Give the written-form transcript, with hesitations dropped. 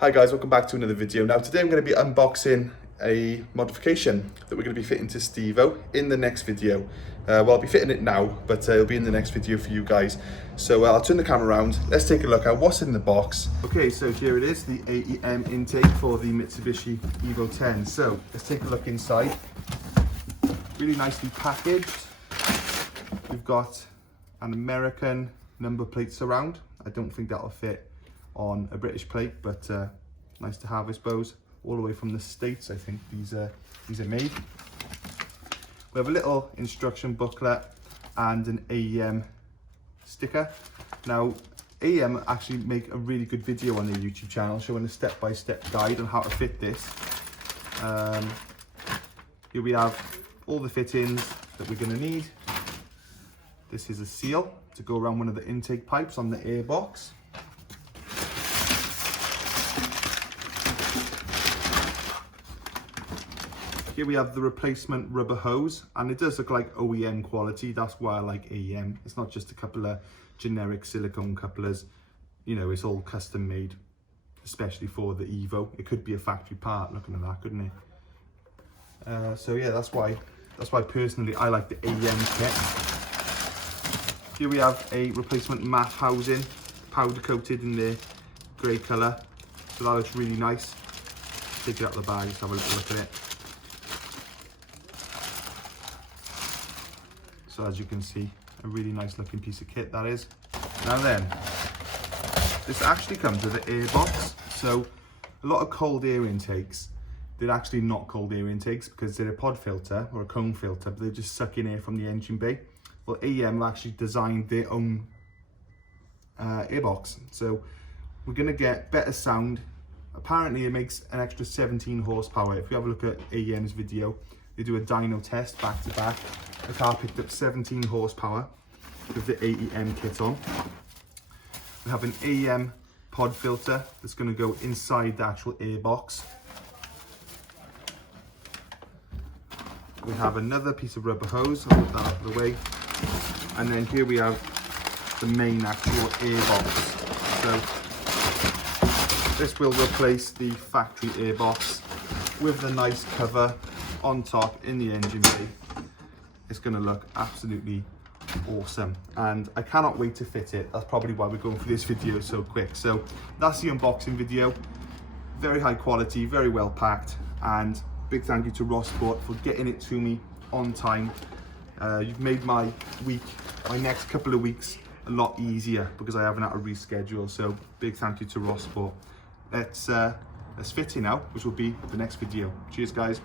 Hi guys, welcome back to another video. Now today I'm going to be unboxing a modification that we're going to be fitting to Stevo in the next video. Well, I'll be fitting it now, but it'll be in the next video for you guys. So I'll turn the camera around, let's take a look at what's in the box. Okay, so here it is, the AEM intake for the Mitsubishi Evo 10. So let's take a look inside. Really nicely packaged. We've got an American number plate surround. I don't think that'll fit on a British plate, but nice to have, I suppose. All the way from the States, I think these are made. We have a little instruction booklet and an AEM sticker. Now, AEM actually make a really good video on their YouTube channel showing a step-by-step guide on how to fit this. Here we have all the fittings that we're going to need. This is a seal to go around one of the intake pipes on the airbox. Here we have the replacement rubber hose, and it does look like OEM quality. That's why I like AEM. It's not just a couple of generic silicone couplers. You know, it's all custom made, especially for the Evo. It could be a factory part, looking at that, couldn't it? So yeah, that's why personally I like the AEM kit. Here we have a replacement mat housing, powder coated in the grey colour. So that looks really nice. Take it out of the bag, just have a little look at it. So as you can see, a really nice looking piece of kit that is. Now then, this actually comes with an airbox. So a lot of cold air intakes, they're actually not cold air intakes because they're a pod filter or a cone filter, but they're just sucking air from the engine bay. Well, AEM actually designed their own airbox. So we're gonna get better sound. Apparently it makes an extra 17 horsepower. If you have a look at AEM's video, they do a dyno test back to back. The car picked up 17 horsepower with the AEM kit on. We have an AEM pod filter that's going to go inside the actual airbox. We have another piece of rubber hose. I'll put that out of the way. And then here we have the main actual airbox. So this will replace the factory airbox with the nice cover on top in the engine bay. It's going to look absolutely awesome, and I cannot wait to fit it. That's probably why we're going through this video so quick. So that's the unboxing video. Very high quality, very well packed, and big thank you to Rosssport for getting it to me on time. You've made my next couple of weeks a lot easier because I haven't had to reschedule. So big thank you to Rosssport. Let's fit it now, which will be the next video. Cheers guys.